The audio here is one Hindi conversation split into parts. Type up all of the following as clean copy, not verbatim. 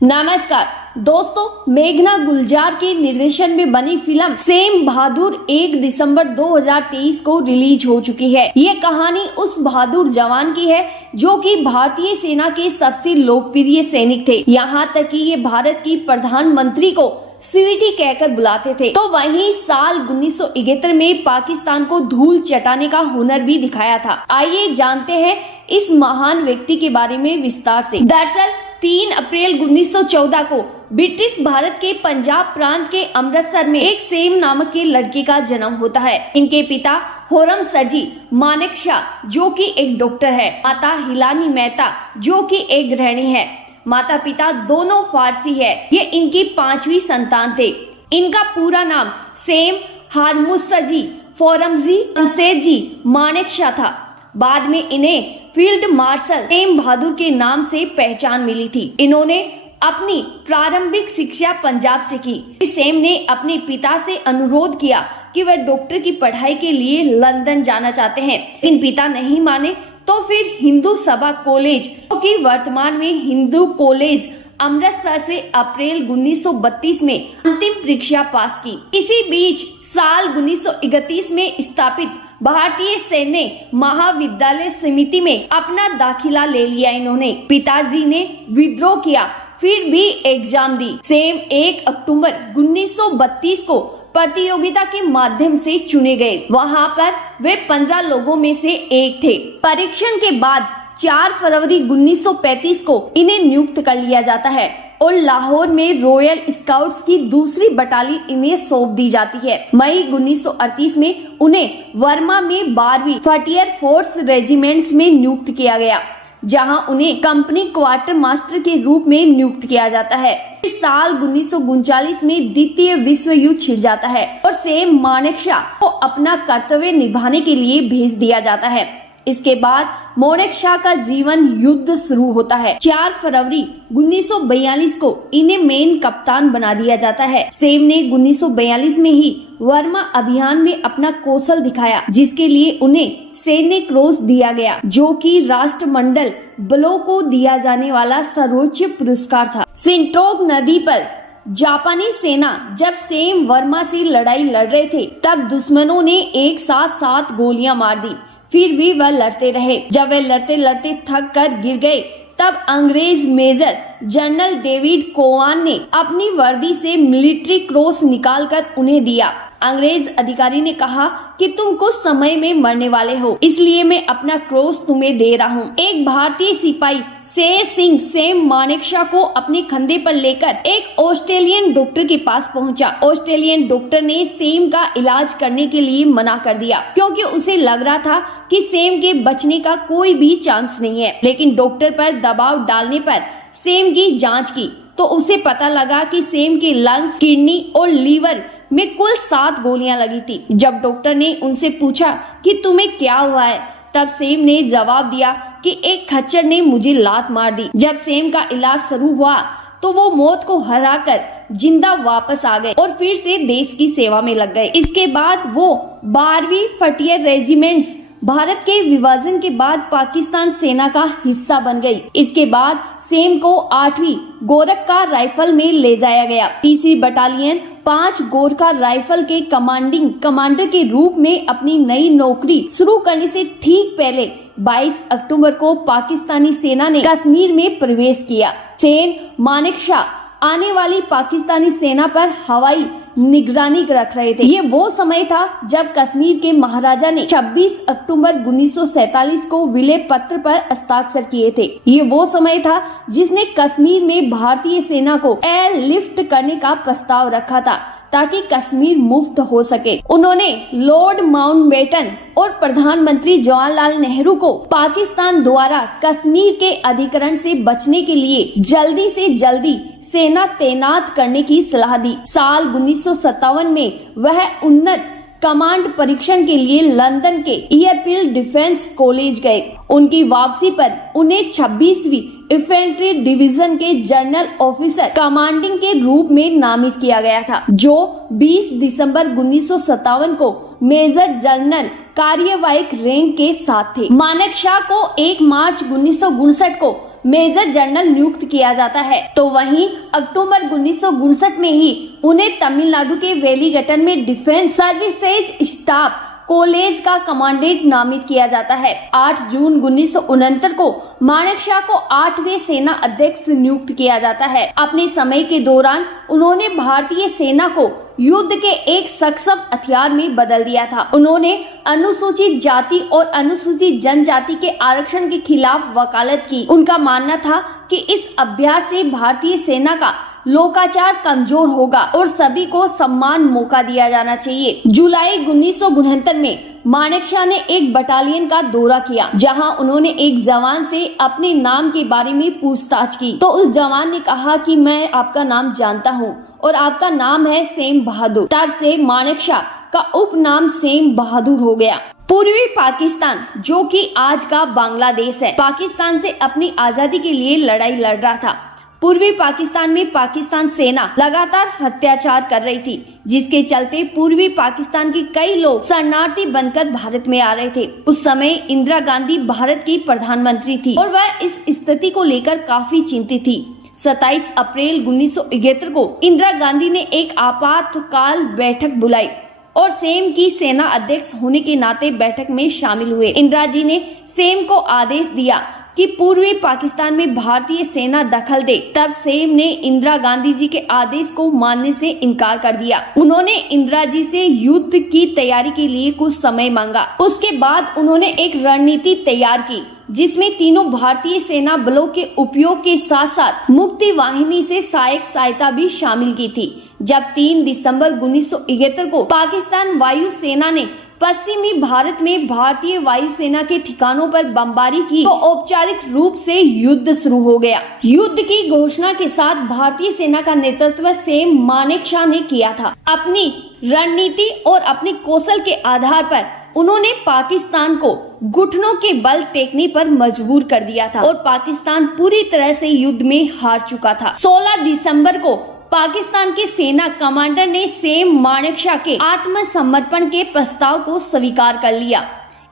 नमस्कार दोस्तों, मेघना गुलजार के निर्देशन में बनी फिल्म सेम बहादुर 1 दिसंबर 2023 को रिलीज हो चुकी है। ये कहानी उस बहादुर जवान की है जो कि भारतीय सेना के सबसे लोकप्रिय सैनिक थे। यहाँ तक कि ये भारत की प्रधानमंत्री को स्वीटी कहकर बुलाते थे। तो वहीं साल 1971 में पाकिस्तान को धूल चटाने का हुनर भी दिखाया था। आइए जानते हैं इस महान व्यक्ति के बारे में विस्तार से। दरअसल 3 अप्रैल 1914 को ब्रिटिश भारत के पंजाब प्रांत के अमृतसर में एक सेम नामक के लड़के का जन्म होता है। इनके पिता होरम सजी मानेकशा जो कि एक डॉक्टर है, माता हिलानी मेहता जो कि एक गृहिणी है। माता पिता दोनों फारसी है। ये इनकी 5वीं संतान थे। इनका पूरा नाम सेम हारमुसजी फोरमजी अमसेजी मानेकशा था। बाद में इन्हें फील्ड मार्शल सेम बहादुर के नाम से पहचान मिली थी। इन्होंने अपनी प्रारंभिक शिक्षा पंजाब से की। सेम ने अपने पिता से अनुरोध किया कि वह डॉक्टर की पढ़ाई के लिए लंदन जाना चाहते हैं, लेकिन पिता नहीं माने। तो फिर हिंदू सभा कॉलेज जो कि वर्तमान में हिंदू कॉलेज अमृतसर से अप्रैल 1932 में अंतिम परीक्षा पास की। इसी बीच साल 1931 में स्थापित भारतीय सैन्य महाविद्यालय समिति में अपना दाखिला ले लिया। इन्होंने पिताजी ने विद्रोह किया, फिर भी एग्जाम दी। सेम 1 अक्टूबर 1932 को प्रतियोगिता के माध्यम से चुने गए। वहां पर वे 15 लोगों में से एक थे। परीक्षण के बाद 4 फरवरी 1935 को इन्हें नियुक्त कर लिया जाता है और लाहौर में रॉयल स्काउट्स की दूसरी बटालियन इन्हें सौंप दी जाती है। मई 1938 में उन्हें वर्मा में 12वीं फ्रंटियर फोर्स रेजिमेंट्स में नियुक्त किया गया, जहां उन्हें कंपनी क्वार्टर मास्टर के रूप में नियुक्त किया जाता है। इस साल 1939 में द्वितीय विश्व युद्ध छिड़ जाता है और सेम मानेकशा को अपना कर्तव्य निभाने के लिए भेज दिया जाता है। इसके बाद मानेकशा का जीवन युद्ध शुरू होता है। 4 फरवरी 1942 को इन्हें मेन कप्तान बना दिया जाता है। सेम ने 1942 में ही वर्मा अभियान में अपना कौशल दिखाया, जिसके लिए उन्हें सैन्य क्रॉस दिया गया, जो कि राष्ट्रमंडल बलों को दिया जाने वाला सर्वोच्च पुरस्कार था। सिंटोग नदी पर जापानी सेना जब सेम वर्मा से लड़ाई लड़ रहे थे, तब दुश्मनों ने एक साथ 7 गोलियां मार दी। फिर भी वह लड़ते रहे। जब वे लड़ते लड़ते थक कर गिर गए, तब अंग्रेज मेजर जनरल डेविड कोवान ने अपनी वर्दी से मिलिट्री क्रॉस निकालकर उन्हें दिया। अंग्रेज अधिकारी ने कहा कि तुम कुछ समय में मरने वाले हो, इसलिए मैं अपना क्रॉस तुम्हें दे रहा हूँ। एक भारतीय सिपाही शेर सिंह सेम मानेकशा को अपने कंधे पर लेकर एक ऑस्ट्रेलियन डॉक्टर के पास पहुंचा। ऑस्ट्रेलियन डॉक्टर ने सेम का इलाज करने के लिए मना कर दिया, क्योंकि उसे लग रहा था कि सेम के बचने का कोई भी चांस नहीं है। लेकिन डॉक्टर पर दबाव डालने पर सेम की जांच की तो उसे पता लगा कि सेम के लंग्स, किडनी और लीवर में कुल 7 गोलियां लगी थी। जब डॉक्टर ने उनसे पूछा कि तुम्हें क्या हुआ है, तब सेम ने जवाब दिया कि एक खच्चर ने मुझे लात मार दी। जब सेम का इलाज शुरू हुआ तो वो मौत को हराकर जिंदा वापस आ गए और फिर से देश की सेवा में लग गए। इसके बाद वो 12वीं फ्रंटियर रेजिमेंट्स भारत के विभाजन के बाद पाकिस्तान सेना का हिस्सा बन गई। इसके बाद सेम को 8वीं गोरखा राइफल में ले जाया गया। तीसरी बटालियन 5 गोरखा राइफल के कमांडिंग कमांडर के रूप में अपनी नई नौकरी शुरू करने से ठीक पहले 22 अक्टूबर को पाकिस्तानी सेना ने कश्मीर में प्रवेश किया। सेम मानेकशा आने वाली पाकिस्तानी सेना पर हवाई निगरानी रख रहे थे। ये वो समय था जब कश्मीर के महाराजा ने 26 अक्टूबर 1947 को विलय पत्र पर हस्ताक्षर किए थे। ये वो समय था जिसने कश्मीर में भारतीय सेना को एयरलिफ्ट करने का प्रस्ताव रखा था, ताकि कश्मीर मुक्त हो सके। उन्होंने लॉर्ड माउंटबेटन और प्रधानमंत्री जवाहरलाल नेहरू को पाकिस्तान द्वारा कश्मीर के अधिग्रहण से बचने के लिए जल्दी से जल्दी सेना तैनात करने की सलाह दी। साल 1957 में वह उन्नत कमांड परीक्षण के लिए लंदन के एयरफील्ड डिफेंस कॉलेज गए। उनकी वापसी पर उन्हें 26वीं इन्फेंट्री डिवीजन के जनरल ऑफिसर कमांडिंग के रूप में नामित किया गया था, जो 20 दिसंबर 1957 को मेजर जनरल कार्यवाहक रैंक के साथ थे। मानेकशा को 1 मार्च 1959 को मेजर जनरल नियुक्त किया जाता है। तो वहीं अक्टूबर 1959 में ही उन्हें तमिलनाडु के वेलिगटन में डिफेंस सर्विसेज स्टाफ कॉलेज का कमांडेंट नामित किया जाता है। 8 जून 1969 को मानेकशॉ को 8वें सेना अध्यक्ष नियुक्त किया जाता है। अपने समय के दौरान उन्होंने भारतीय सेना को युद्ध के एक सक्षम हथियार में बदल दिया था। उन्होंने अनुसूचित जाति और अनुसूचित जनजाति के आरक्षण के खिलाफ वकालत की। उनका मानना था कि इस अभ्यास से भारतीय सेना का लोकाचार कमजोर होगा और सभी को समान मौका दिया जाना चाहिए। जुलाई 1969 में मानेकशॉ ने एक बटालियन का दौरा किया, जहां उन्होंने एक जवान से अपने नाम के बारे में पूछताछ की। तो उस जवान ने कहा कि मैं आपका नाम जानता हूं और आपका नाम है सेम बहादुर। तब से मानेकशॉ का उपनाम सेम बहादुर हो गया। पूर्वी पाकिस्तान, जो कि आज का बांग्लादेश है, पाकिस्तान से अपनी आजादी के लिए लड़ाई लड़ रहा था। पूर्वी पाकिस्तान में पाकिस्तान सेना लगातार अत्याचार कर रही थी, जिसके चलते पूर्वी पाकिस्तान के कई लोग शरणार्थी बनकर भारत में आ रहे थे। उस समय इंदिरा गांधी भारत की प्रधानमंत्री थी और वह इस स्थिति को लेकर काफी चिंतित थी। 27 अप्रैल 1971 को इंदिरा गांधी ने एक आपातकाल बैठक बुलाई और सेम की सेना अध्यक्ष होने के नाते बैठक में शामिल हुए। इंदिरा जी ने सेम को आदेश दिया कि पूर्वी पाकिस्तान में भारतीय सेना दखल दे। तब सेम ने इंदिरा गांधी जी के आदेश को मानने से इनकार कर दिया। उन्होंने इंदिरा जी से युद्ध की तैयारी के लिए कुछ समय मांगा। उसके बाद उन्होंने एक रणनीति तैयार की, जिसमें तीनों भारतीय सेना बलों के उपयोग के साथ साथ मुक्ति वाहिनी से सहायक सहायता भी शामिल की थी। जब 3 दिसंबर 1971 को पाकिस्तान वायु सेना ने पश्चिमी भारत में भारतीय वायुसेना के ठिकानों पर बमबारी की, तो औपचारिक रूप से युद्ध शुरू हो गया। युद्ध की घोषणा के साथ भारतीय सेना का नेतृत्व सेम मानेकशॉ ने किया था। अपनी रणनीति और अपने कौशल के आधार पर उन्होंने पाकिस्तान को घुटनों के बल टेकने पर मजबूर कर दिया था और पाकिस्तान पूरी तरह से युद्ध में हार चुका था। 16 दिसंबर को पाकिस्तान के सेना कमांडर ने सेम मानेकशॉ के आत्मसमर्पण के प्रस्ताव को स्वीकार कर लिया।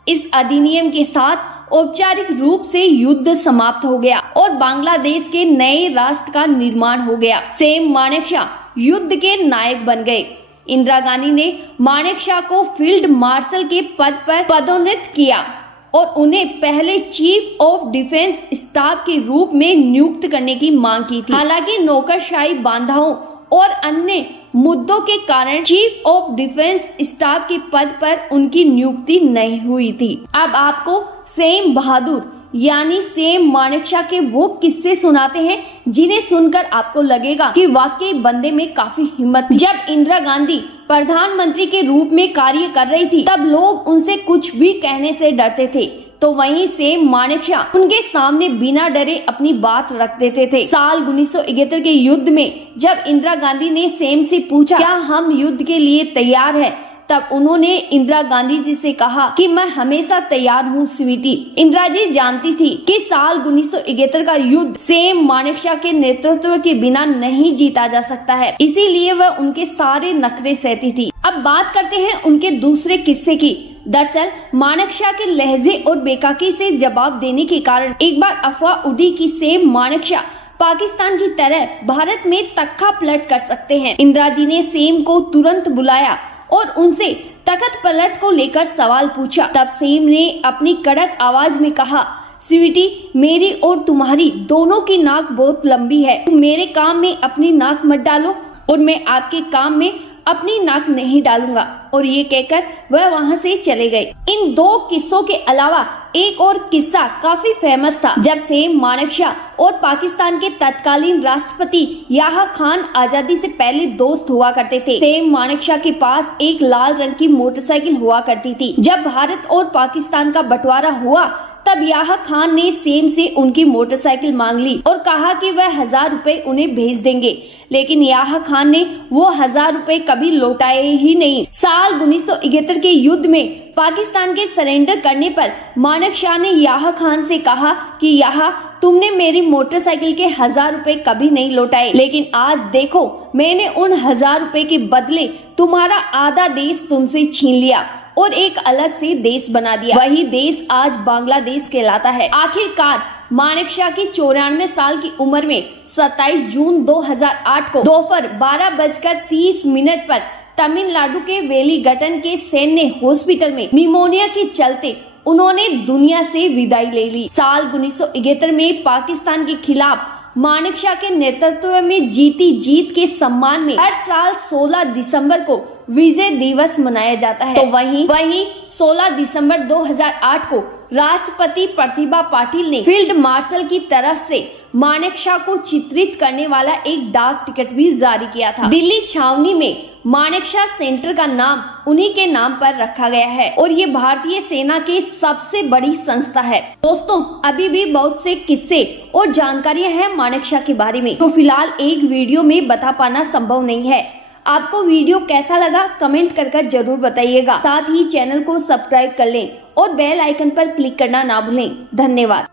इस अधिनियम के साथ औपचारिक रूप से युद्ध समाप्त हो गया और बांग्लादेश के नए राष्ट्र का निर्माण हो गया। सेम मानेकशॉ युद्ध के नायक बन गए। इंदिरा गांधी ने मानेकशॉ को फील्ड मार्शल के पद पर पदोन्नत किया और उन्हें पहले चीफ ऑफ डिफेंस स्टाफ के रूप में नियुक्त करने की मांग की थी। हालांकि नौकरशाही बाधाओं और अन्य मुद्दों के कारण चीफ ऑफ डिफेंस स्टाफ के पद पर उनकी नियुक्ति नहीं हुई थी। अब आपको सेम बहादुर यानी सेम मानेकशॉ के वो किस्से सुनाते हैं जिन्हें सुनकर आपको लगेगा कि वाकई बंदे में काफी हिम्मत थी। जब इंदिरा गांधी प्रधानमंत्री के रूप में कार्य कर रही थी, तब लोग उनसे कुछ भी कहने से डरते थे, तो वहीं सेम मानेकशॉ उनके सामने बिना डरे अपनी बात रख देते थे। साल 1971 के युद्ध में जब इंदिरा गांधी ने सेम से पूछा क्या हम युद्ध के लिए तैयार हैं, तब उन्होंने इंदिरा गांधी जी से कहा कि मैं हमेशा तैयार हूँ स्वीटी। इंदिरा जी जानती थी कि साल 1971 का युद्ध सेम मानेकशॉ के नेतृत्व के बिना नहीं जीता जा सकता है, इसीलिए वह उनके सारे नखरे सहती थी। अब बात करते हैं उनके दूसरे किस्से की। दरअसल मानेकशॉ के लहजे और बेकाकी से जवाब देने के कारण एक बार अफवाह उड़ी कि सेम मानेकशॉ पाकिस्तान की तरह भारत में तख्ता पलट कर सकते हैं। इंदिरा जी ने सेम को तुरंत बुलाया और उनसे तख्त पलट को लेकर सवाल पूछा। तब सेम ने अपनी कड़क आवाज में कहा, स्वीटी, मेरी और तुम्हारी दोनों की नाक बहुत लंबी है, तुम मेरे काम में अपनी नाक मत डालो और मैं आपके काम में अपनी नाक नहीं डालूंगा। और ये कहकर वह वहाँ से चले गए। इन दो किस्सों के अलावा एक और किस्सा काफी फेमस था। जब सेम मानेकशॉ और पाकिस्तान के तत्कालीन राष्ट्रपति याह्या खान आजादी से पहले दोस्त हुआ करते थे। सेम मानेकशॉ के पास एक लाल रंग की मोटरसाइकिल हुआ करती थी। जब भारत और पाकिस्तान का बंटवारा हुआ, तब याह्या खान ने सेम से उनकी मोटरसाइकिल मांग ली और कहा कि वह 1000 रुपए उन्हें भेज देंगे, लेकिन याह्या खान ने वो 1000 रुपए कभी लौटाए ही नहीं। साल 1971 के युद्ध में पाकिस्तान के सरेंडर करने पर मानेकशॉ ने याह्या खान से कहा कि याह्या, तुमने मेरी मोटरसाइकिल के 1000 रुपए कभी नहीं लौटाए, लेकिन आज देखो मैंने उन 1000 रुपए के बदले तुम्हारा आधा देश तुमसे छीन लिया और एक अलग से देश बना दिया। वही देश आज बांग्लादेश कहलाता है। आखिरकार मानेकशॉ की 94 साल की उम्र में 27 जून 2008 को दोपहर 12:30 पर तमिलनाडु के वेलिगटन के सैन्य हॉस्पिटल में निमोनिया के चलते उन्होंने दुनिया से विदाई ले ली। साल 1971 में पाकिस्तान के खिलाफ मानेकशॉ के नेतृत्व में जीती जीत के सम्मान में हर साल 16 दिसंबर को विजय दिवस मनाया जाता है। तो वहीं 16 दिसंबर 2008 को राष्ट्रपति प्रतिभा पाटिल ने फील्ड मार्शल की तरफ से मानेकशॉ को चित्रित करने वाला एक डाक टिकट भी जारी किया था। दिल्ली छावनी में मानेकशॉ सेंटर का नाम उन्हीं के नाम पर रखा गया है और ये भारतीय सेना की सबसे बड़ी संस्था है। दोस्तों, अभी भी बहुत से किस्से और जानकारियां हैं मानेकशॉ के बारे में, तो फिलहाल एक वीडियो में बता पाना संभव नहीं है। आपको वीडियो कैसा लगा कमेंट कर जरूर बताइएगा। साथ ही चैनल को सब्सक्राइब कर लें और बेल आइकन पर क्लिक करना ना भूलें। धन्यवाद।